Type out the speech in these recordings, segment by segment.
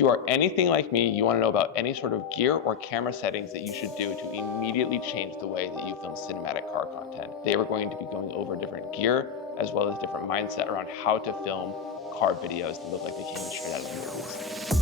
If you are anything like me, you want to know about any sort of gear or camera settings that you should do to immediately change the way that you film cinematic car content. Today we're going to be going over different gear as well as different mindset around how to film car videos that look like they came straight out of the movies.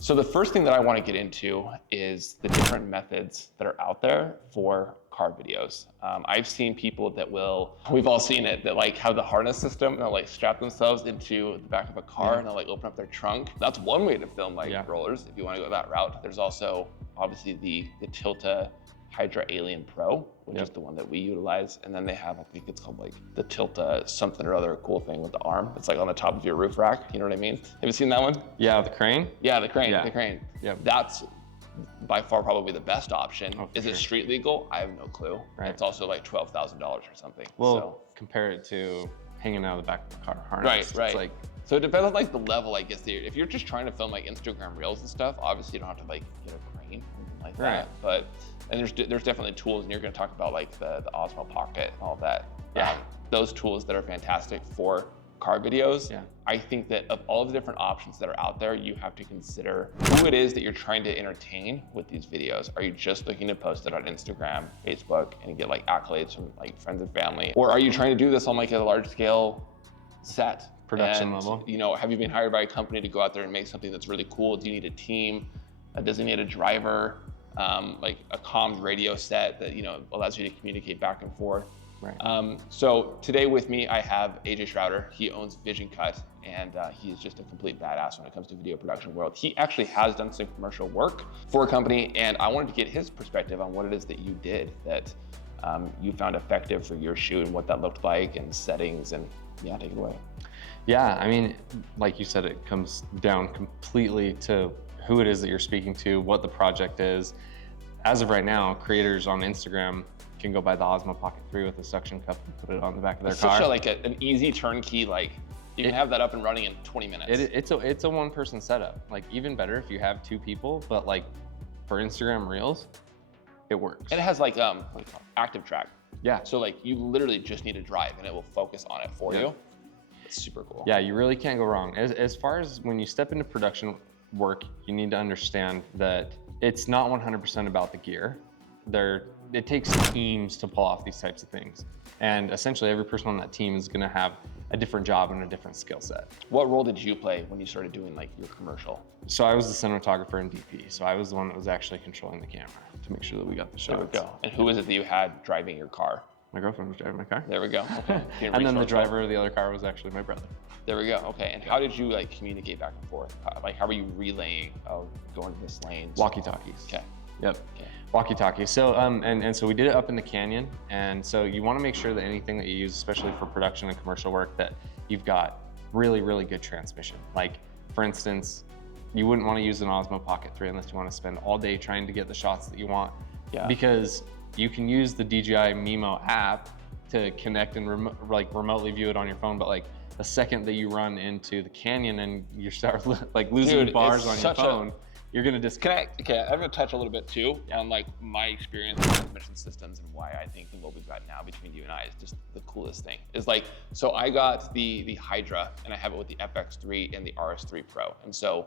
So the first thing that I want to get into is the different methods that are out there for car videos. I've seen people that we've all seen it, that like have the harness system and they'll like strap themselves into the back of a car and they'll like open up their trunk. That's one way to film like rollers if you want to go that route. There's also obviously the Tilta Hydra Alien Pro, which is the one that we utilize. And then they have, I think it's called like the Tilta something or other cool thing with the arm. It's like on the top of your roof rack. You know what I mean? Have you seen that one? Yeah, the crane? Yeah, the crane, the crane. Yeah. That's by far probably the best option. Is it street legal? I have no clue. Right. It's also like $12,000 or something. Well, compare it to hanging out of the back of the car harness. Right. It's like, so it depends on like the level, I guess. If you're just trying to film like Instagram Reels and stuff, obviously you don't have to like get a crane or anything like that. But and there's definitely tools, and you're going to talk about like the Osmo Pocket and all that. Those tools that are fantastic for car videos. I think that of all the different options that are out there, you have to consider who it is that you're trying to entertain with these videos. Are you just looking to post it on Instagram, Facebook, and get like accolades from like friends and family? Or are you trying to do this on like a large scale set? Production level? You know, have you been hired by a company to go out there and make something that's really cool? Do you need a team? Does it need a driver? Like a comms radio set that, you know, allows you to communicate back and forth. So today with me, I have AJ Schroeder. He owns Vision Cut, and he is just a complete badass when it comes to video production world. He actually has done some commercial work for a company, and I wanted to get his perspective on what it is that you did that you found effective for your shoot and what that looked like and settings, and take it away. Yeah, I mean, like you said, it comes down completely to who it is that you're speaking to, what the project is. As of right now, creators on Instagram can go buy the Osmo Pocket 3 with a suction cup and put it on the back of their car. It's such an easy turnkey, like you can have that up and running in 20 minutes. It's a one-person setup. Like even better if you have two people, but like for Instagram Reels, it works. And it has like active track. Yeah. So like you literally just need to drive and it will focus on it for you. It's super cool. Yeah, you really can't go wrong. As far as when you step into production work, you need to understand that it's not 100% about the gear. It takes teams to pull off these types of things. And essentially every person on that team is gonna have a different job and a different skill set. What role did you play when you started doing like your commercial? So I was the cinematographer and DP. So I was the one that was actually controlling the camera to make sure that we got the shots. There we go. And who was it that you had driving your car? My girlfriend was driving my car. There we go. Okay. And then the driver of the other car was actually my brother. There we go. Okay. And how did you like communicate back and forth? Like how were you relaying, going to this lane? Walkie-talkies. Okay. Yep. Okay. Walkie-talkie. So and so we did it up in the canyon, and so you want to make sure that anything that you use, especially for production and commercial work, that you've got really, really good transmission. Like for instance, you wouldn't want to use an Osmo Pocket 3 unless you want to spend all day trying to get the shots that you want. Because you can use the DJI Mimo app to connect and remotely view it on your phone, but like the second that you run into the canyon and you start like losing bars on your phone, you're gonna disconnect. Okay, I'm gonna touch a little bit too on like my experience with transmission systems and why I think what we've got now between you and I is just the coolest thing. Is like, so I got the Hydra and I have it with the FX3 and the RS3 Pro. And so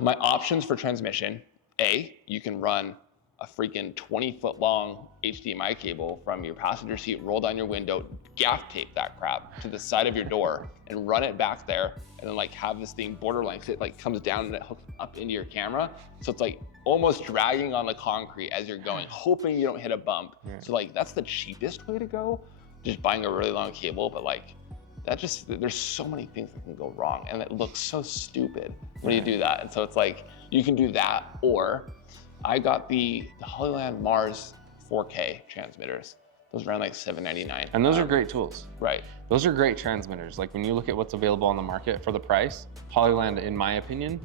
my options for transmission, you can run a freaking 20-foot long HDMI cable from your passenger seat, roll down your window, gaff tape that crap to the side of your door and run it back there, and then like have this thing border length, it like comes down and it hooks up into your camera. So it's like almost dragging on the concrete as you're going, hoping you don't hit a bump. So like that's the cheapest way to go, just buying a really long cable, but like there's so many things that can go wrong and it looks so stupid when you do that. And so it's like, you can do that, or I got the Hollyland Mars 4K transmitters. Those ran like $7.99. And those are great tools. Right. Those are great transmitters. Like when you look at what's available on the market for the price, Hollyland, in my opinion,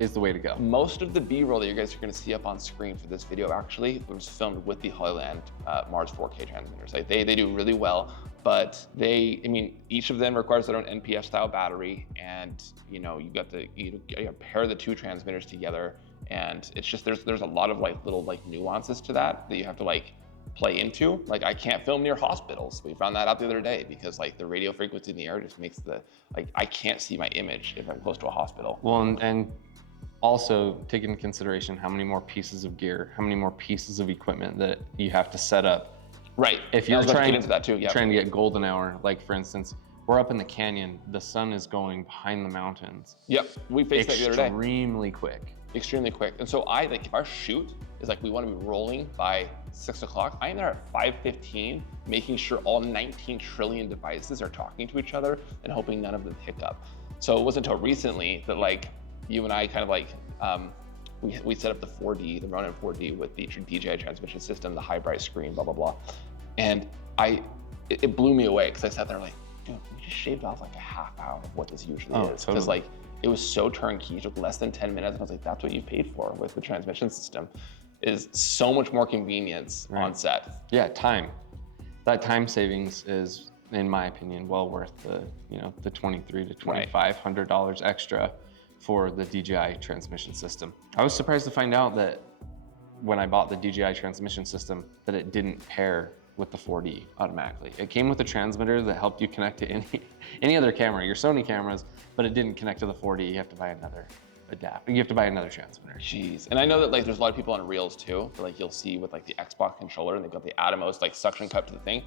is the way to go. Most of the B-roll that you guys are gonna see up on screen for this video actually was filmed with the Hollyland Mars 4K transmitters. Like they do really well, but each of them requires their own NPF style battery, and you gotta pair the two transmitters together And it's just, there's a lot of like little like nuances to that you have to like play into. Like I can't film near hospitals. We found that out the other day because like the radio frequency in the air just makes like I can't see my image if I'm close to a hospital. Well, and also take into consideration how many more pieces of gear, how many more pieces of equipment that you have to set up. Right. If you're trying to get into that too, trying to get golden hour, like for instance, we're up in the canyon, the sun is going behind the mountains. Yep, we faced that the other day. Extremely quick. Extremely quick. And so like if our shoot is like we want to be rolling by 6 o'clock, I am there at 5:15, making sure all 19 trillion devices are talking to each other and hoping none of them pick up. So it wasn't until recently that like you and I kind of like, we set up the 4D, the Ronin 4D with the DJI transmission system, the high bright screen, blah, blah, blah. And it blew me away because I sat there like, dude, we just shaved off like a half hour of what this usually is. Because like, it was so turnkey, it took less than 10 minutes. And I was like, that's what you paid for with the transmission system, is so much more convenience on set. Yeah, time. That time savings is, in my opinion, well worth the $2,300 to $2,500 extra for the DJI transmission system. I was surprised to find out that when I bought the DJI transmission system that it didn't pair with the 4D automatically. It came with a transmitter that helped you connect to any other camera, your Sony cameras, but it didn't connect to the 4D. You have to buy another adapter. You have to buy another transmitter. Jeez. And I know that like there's a lot of people on Reels too, that, like you'll see with like the Xbox controller and they've got the Atomos like suction cup to the thing.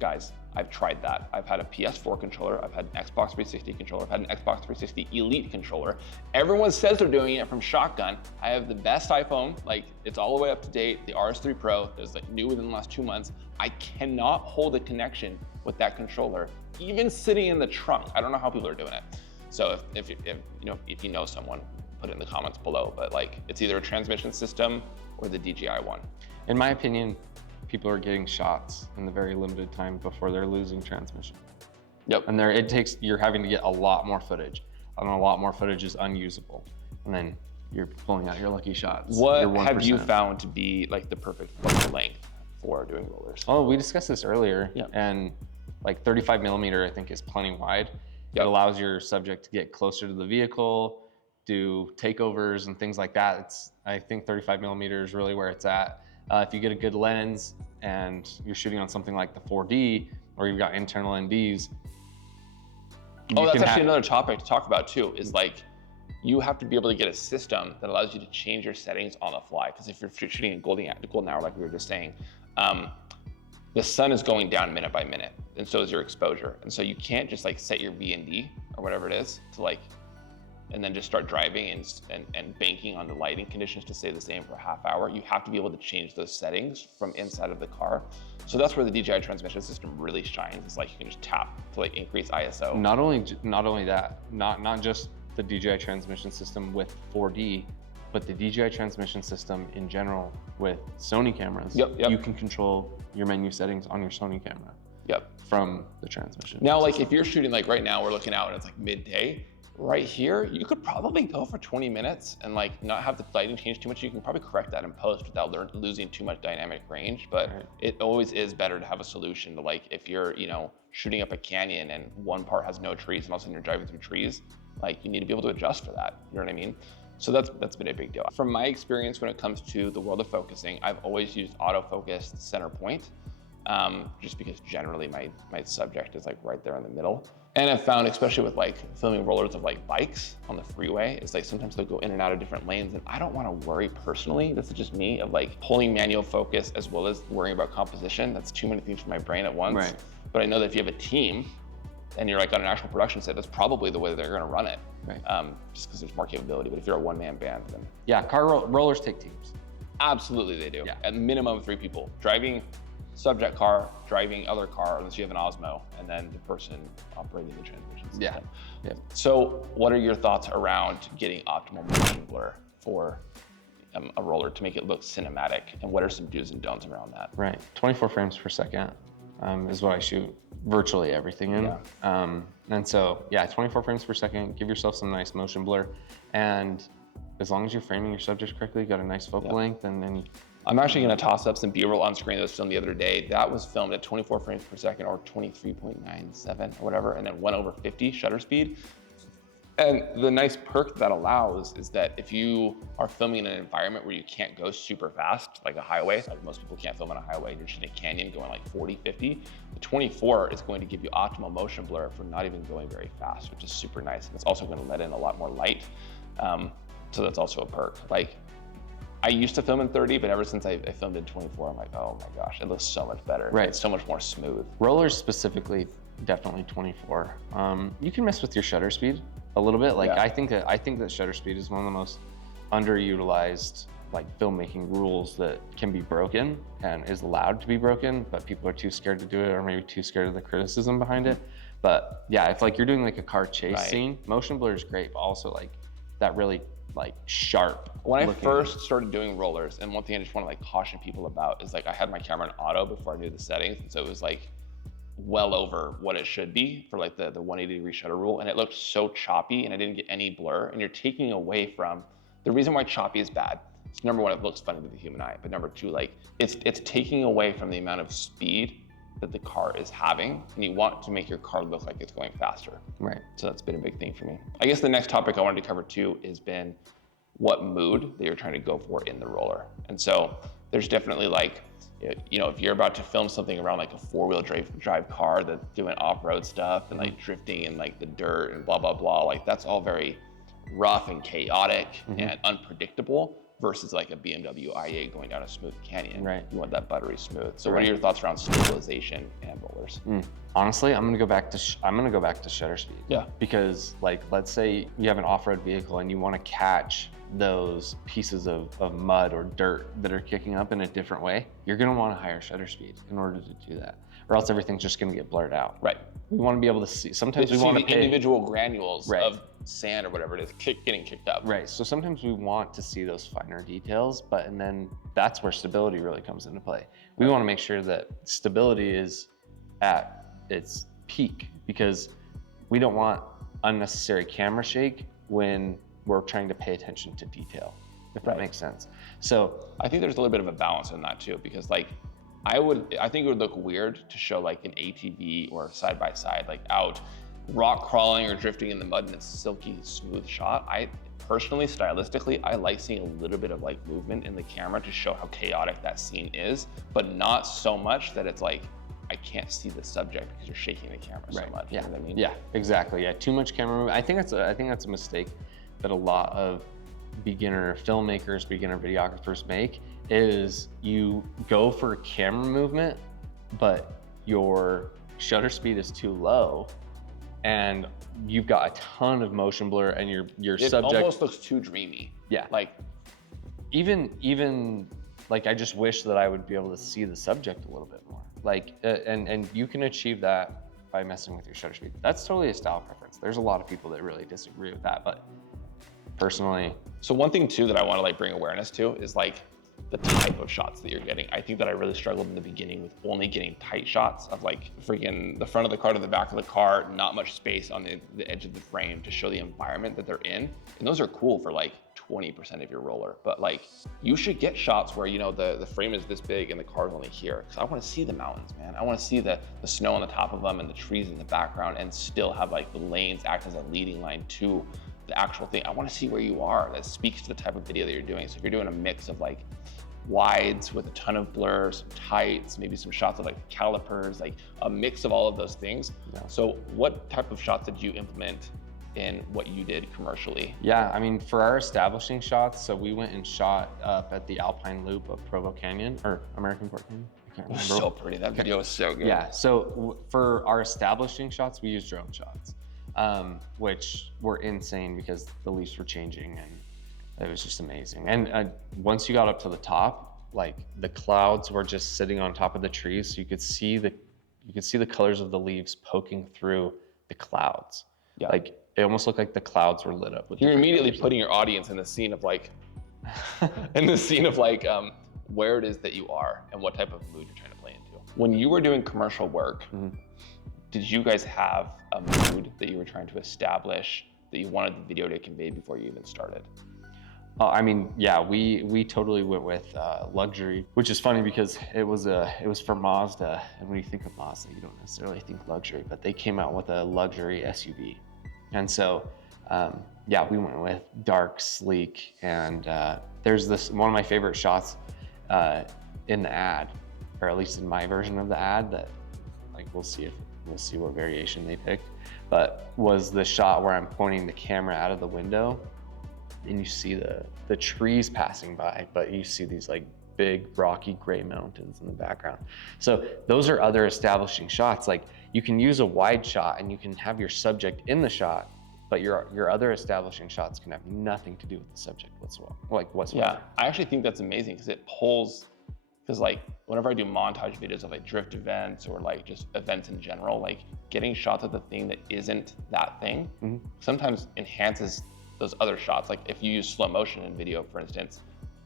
Guys, I've tried that. I've had a PS4 controller, I've had an Xbox 360 controller, I've had an Xbox 360 Elite controller. Everyone says they're doing it from shotgun. I have the best iPhone, like it's all the way up to date, the RS3 Pro, it's like new within the last 2 months. I cannot hold a connection with that controller, even sitting in the trunk. I don't know how people are doing it. So if you know someone, put it in the comments below, but like it's either a transmission system or the DJI one. In my opinion, people are getting shots in the very limited time before they're losing transmission. Yep. And you're having to get a lot more footage, and a lot more footage is unusable. And then you're pulling out your lucky shots. What have you found to be like the perfect focal length for doing rollers? Oh, we discussed this earlier. Yep. And like 35 millimeter, I think is plenty wide. Yep. It allows your subject to get closer to the vehicle, do takeovers and things like that. I think 35 millimeter is really where it's at. If you get a good lens and you're shooting on something like the 4D, or you've got internal NDs. Oh, that's actually another topic to talk about too, is like, you have to be able to get a system that allows you to change your settings on the fly. Because if you're shooting in golden hour, like we were just saying, the sun is going down minute by minute, and so is your exposure. And so you can't just like set your VND or whatever it is to like, and then just start driving and banking on the lighting conditions to stay the same for a half hour. You have to be able to change those settings from inside of the car. So that's where the DJI transmission system really shines. It's like you can just tap to like increase ISO. Not only that, not just the DJI transmission system with 4D, but the DJI transmission system in general with Sony cameras. Yep. You can control your menu settings on your Sony camera. Yep. From the transmission. Now, like if you're shooting, like right now, we're looking out and it's like midday. Right here, you could probably go for 20 minutes and like not have the lighting change too much. You can probably correct that in post without losing too much dynamic range, but it always is better to have a solution to like, if you're, shooting up a canyon and one part has no trees and all of a sudden you're driving through trees, like you need to be able to adjust for that. You know what I mean? So that's been a big deal. From my experience when it comes to the world of focusing, I've always used autofocus center point, just because generally my subject is like right there in the middle. And I've found, especially with like filming rollers of like bikes on the freeway, it's like sometimes they'll go in and out of different lanes, and I don't want to worry personally, this is just me, of like pulling manual focus as well as worrying about composition. That's too many things for my brain at once. Right. But I know that if you have a team and you're like on an actual production set, that's probably the way they're going to run it. Right. Just because there's more capability. But if you're a one-man band, then yeah, rollers take teams. Absolutely, they do. Yeah. At minimum of 3 people driving subject car, driving other car, unless you have an Osmo, and then the person operating the transmission system. Yeah. So what are your thoughts around getting optimal motion blur for a roller to make it look cinematic, and what are some do's and don'ts around that? Right, 24 frames per second is what I shoot virtually everything in. Yeah. And so, yeah, 24 frames per second, give yourself some nice motion blur. And as long as you're framing your subject correctly, you got a nice focal length, and then I'm actually going to toss up some B-roll on screen that was filmed the other day. That was filmed at 24 frames per second or 23.97 or whatever, and then 1/50 shutter speed. And the nice perk that allows is that if you are filming in an environment where you can't go super fast, like a highway, like most people can't film on a highway, you're just in a canyon going like 40, 50, the 24 is going to give you optimal motion blur for not even going very fast, which is super nice. And it's also going to let in a lot more light. So that's also a perk. Like, I used to film in 30, but ever since I filmed in 24, I'm like, oh my gosh, it looks so much better. Right. It's so much more smooth. Rollers specifically, definitely 24. You can mess with your shutter speed a little bit. Like, Yeah. I think that shutter speed is one of the most underutilized like filmmaking rules that can be broken and is allowed to be broken, but people are too scared to do it, or maybe too scared of the criticism behind it. But yeah, if like you're doing like a car chase scene, motion blur is great, but also like that really like sharp. When I first started doing rollers, and one thing I just want to like caution people about is like I had my camera in auto before I knew the settings, and so it was like well over what it should be for like the 180-degree shutter rule, and it looked so choppy, and I didn't get any blur. And you're taking away from the reason why choppy is bad. It's number one, it looks funny to the human eye, but number two, like it's taking away from the amount of speed that the car is having, and you want to make your car look like it's going faster. Right. So that's been a big thing for me. I guess the next topic I wanted to cover too has been what mood that you're trying to go for in the roller. And so there's definitely like, you know, if you're about to film something around like a four-wheel drive car that's doing off-road stuff and like drifting in like the dirt and blah, blah, blah, like that's all very rough and chaotic and unpredictable versus like a BMW i8 going down a smooth canyon. Right. You want that buttery smooth. So what are your thoughts around stabilization and rollers? Honestly, I'm gonna go back to shutter speed. Yeah. Because like, let's say you have an off-road vehicle and you want to catch those pieces of mud or dirt that are kicking up in a different way, you're gonna want a higher shutter speed in order to do that, or else everything's just gonna get blurred out. Right. We want to be able to see. Sometimes we see want the to pay individual granules of sand or whatever it is getting kicked up. Right. So sometimes we want to see those finer details, and then that's where stability really comes into play. We want to make sure that stability is at its peak, because we don't want unnecessary camera shake when we're trying to pay attention to detail, if that makes sense. So I think there's a little bit of a balance in that too, because like I think it would look weird to show like an ATV or side by side, like out rock crawling or drifting in the mud in a silky smooth shot. I personally, stylistically, I like seeing a little bit of like movement in the camera to show how chaotic that scene is, but not so much that it's like I can't see the subject because you're shaking the camera so much. Yeah. You know what I mean? Yeah, exactly. Yeah, too much camera movement. I think that's a mistake that a lot of beginner filmmakers, beginner videographers make, is you go for camera movement, but your shutter speed is too low, and you've got a ton of motion blur, and your subject almost looks too dreamy. Yeah. Like even like I just wish that I would be able to see the subject a little bit more. Like and you can achieve that by messing with your shutter speed. That's totally a style preference. There's a lot of people that really disagree with that, but personally. So one thing too that I want to like bring awareness to is like the type of shots that you're getting. I think that I really struggled in the beginning with only getting tight shots of like freaking the front of the car to the back of the car, not much space on the edge of the frame to show the environment that they're in. And those are cool for like 20% of your roller, but like you should get shots where, you know, the frame is this big and the car's only here, because I want to see the mountains, man. I want to see the snow on the top of them and the trees in the background, and still have like the lanes act as a leading line to the actual thing. I want to see where you are. That speaks to the type of video that you're doing. So if you're doing a mix of like wides with a ton of blur, some tights, maybe some shots of like calipers, like a mix of all of those things. Yeah. So what type of shots did you implement in what you did commercially? Yeah, I mean, for our establishing shots, so we went and shot up at the Alpine Loop of Provo Canyon, or American Fork Canyon. I can't remember. So pretty. That video was so good. Yeah, so for our establishing shots, we used drone shots, which were insane because the leaves were changing, and it was just amazing. And once you got up to the top, like the clouds were just sitting on top of the trees, so you could see the colors of the leaves poking through the clouds. Yeah. Like it almost looked like the clouds were lit up with. You're immediately putting your audience in the scene of like, where it is that you are and what type of mood you're trying to play into. When you were doing commercial work, did you guys have a mood that you were trying to establish that you wanted the video to convey before you even started? I mean, yeah, we totally went with luxury, which is funny because it was for Mazda, and when you think of Mazda, you don't necessarily think luxury, but they came out with a luxury SUV, and so Yeah, we went with dark, sleek, and there's this one of my favorite shots in the ad, or at least in my version of the ad, that like we'll see what variation they picked, but was the shot where I'm pointing the camera out of the window, and you see the trees passing by, but you see these like big rocky gray mountains in the background. So those are other establishing shots. Like you can use a wide shot and you can have your subject in the shot, but your other establishing shots can have nothing to do with the subject whatsoever. Yeah, I actually think that's amazing because it pulls, because like whenever I do montage videos of like drift events or like just events in general, like getting shots of the thing that isn't that thing sometimes enhances those other shots. Like if you use slow motion in video, for instance,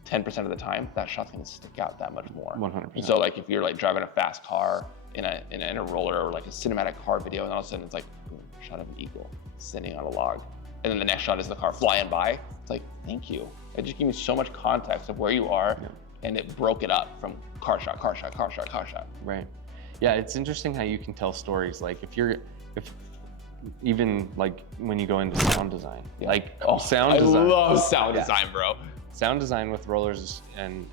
10% of the time, that shot's gonna stick out that much more. 100%. And so like if you're like driving a fast car in a roller or like a cinematic car video, and all of a sudden it's like, boom, shot of an eagle sitting on a log. And then the next shot is the car flying by. It's like, thank you. It just gave me so much context of where you are, and it broke it up from car shot, car shot, car shot, car shot. Right. Yeah, it's interesting how you can tell stories. Like if even like when you go into sound design, like sound design. I love sound design, bro. Sound design with rollers and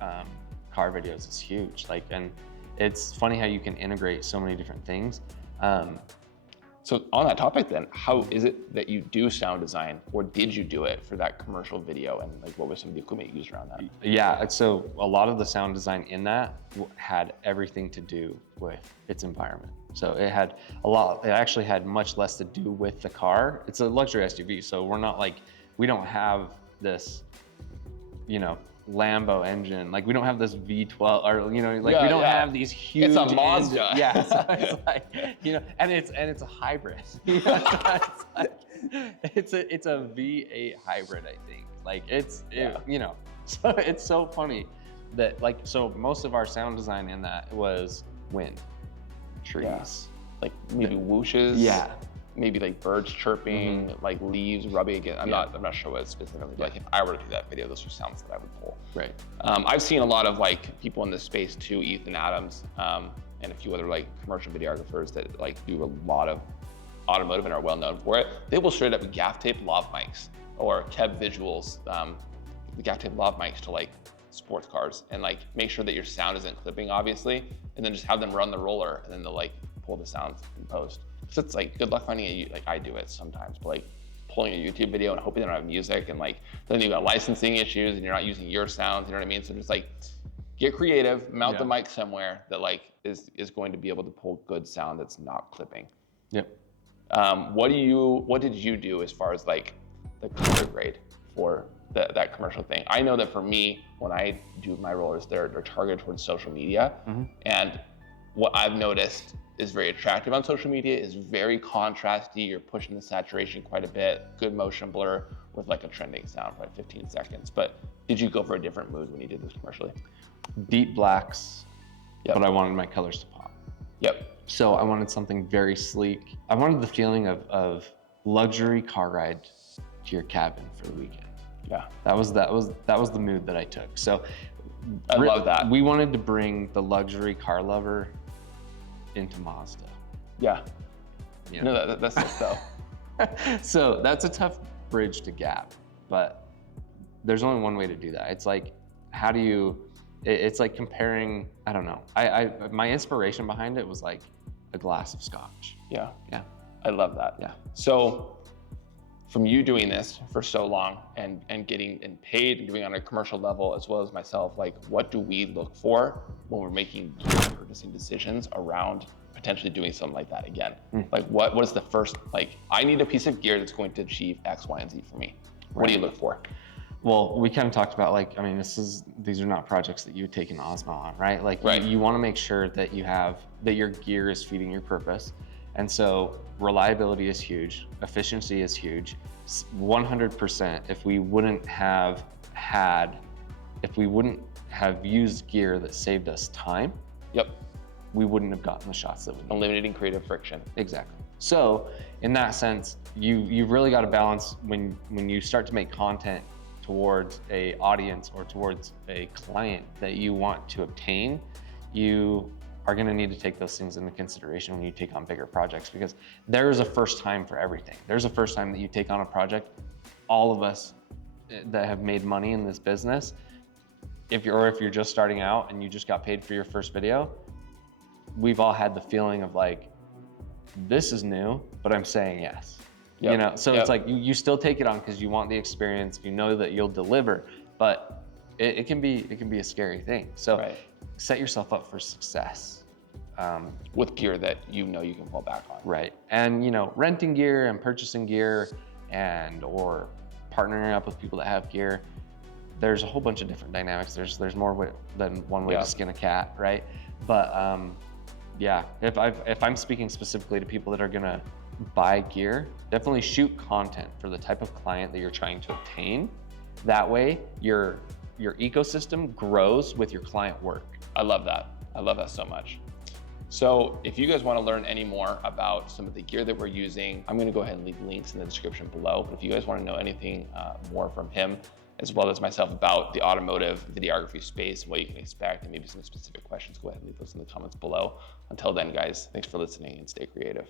car videos is huge. Like, and it's funny how you can integrate so many different things. So on that topic then, how is it that you do sound design, or did you do it for that commercial video, and like what was some of the equipment you used around that? Yeah, so a lot of the sound design in that had everything to do with its environment. So it actually had much less to do with the car. It's a luxury SUV, so we don't have this, Lambo engine. Like we don't have this V12, or we don't have these huge. It's a Mazda. Yeah, so it's like, and it's a hybrid. It's a V8 hybrid, I think. Like so it's so funny that so most of our sound design in that was wind, trees, like maybe whooshes. Yeah. Maybe like birds chirping, like leaves rubbing against. I'm not sure what specifically. Like if I were to do that video, those are sounds that I would pull. Right. I've seen a lot of like people in this space too, Ethan Adams, and a few other like commercial videographers that like do a lot of automotive and are well known for it. They will straight up gaff tape lav mics or Kev Visuals, the gaff tape lav mics to like sports cars, and like make sure that your sound isn't clipping, obviously, and then just have them run the roller, and then they'll like pull the sounds in post. So it's like good luck finding like I do it sometimes, but like pulling a YouTube video and hoping they don't have music, and like then you've got licensing issues and you're not using your sounds, you know what I mean? So just like get creative, mount the mic somewhere that like is going to be able to pull good sound that's not clipping. Yep. What did you do as far as like the color grade for that commercial thing? I know that for me, when I do my rollers, they're targeted towards social media, and what I've noticed is very attractive on social media is very contrasty. You're pushing the saturation quite a bit, good motion blur with like a trending sound for like 15 seconds. But did you go for a different mood when you did this commercially? Deep blacks, but I wanted my colors to pop. Yep. So I wanted something very sleek. I wanted the feeling of luxury car ride to your cabin for the weekend. Yeah. That was the mood that I took. So I love that. We wanted to bring the luxury car lover into Mazda. Yeah. No, that's it though. So that's a tough bridge to gap, but there's only one way to do that. It's like, it's like comparing, I don't know. My inspiration behind it was like a glass of scotch. Yeah. Yeah. I love that. Yeah. So from you doing this for so long and getting paid and doing it on a commercial level, as well as myself, like what do we look for when we're making gear purchasing decisions around potentially doing something like that again? Like what is the first, like I need a piece of gear that's going to achieve X, Y, and Z for me. What do you look for? Well, we kind of talked about these are not projects that you would take an Osmo on, right? Like you want to make sure that that your gear is feeding your purpose. And so reliability is huge, efficiency is huge. 100%, if we wouldn't have used gear that saved us time, we wouldn't have gotten the shots that we need. Eliminating creative friction. Exactly. So in that sense, you've really got to balance when you start to make content towards a audience or towards a client that you want to obtain, you are going to need to take those things into consideration when you take on bigger projects, because there is a first time for everything. There's a first time that you take on a project. All of us that have made money in this business, if you're just starting out and you just got paid for your first video, we've all had the feeling of like, this is new, but I'm saying yes. Yep. You know, so Yep. it's like you still take it on because you want the experience, you know that you'll deliver, but it can be a scary thing. So Right. set yourself up for success. With gear that you know you can fall back on. Right. And you know, renting gear and purchasing gear or partnering up with people that have gear, there's a whole bunch of different dynamics. There's more than one way Yeah. to skin a cat, right? But yeah, if I'm speaking specifically to people that are gonna buy gear, definitely shoot content for the type of client that you're trying to obtain. That way, your ecosystem grows with your client work. I love that. I love that so much. So if you guys want to learn any more about some of the gear that we're using, I'm going to go ahead and leave links in the description below. But if you guys want to know anything more from him, as well as myself about the automotive videography space, what you can expect, and maybe some specific questions, go ahead and leave those in the comments below. Until then, guys, thanks for listening and stay creative.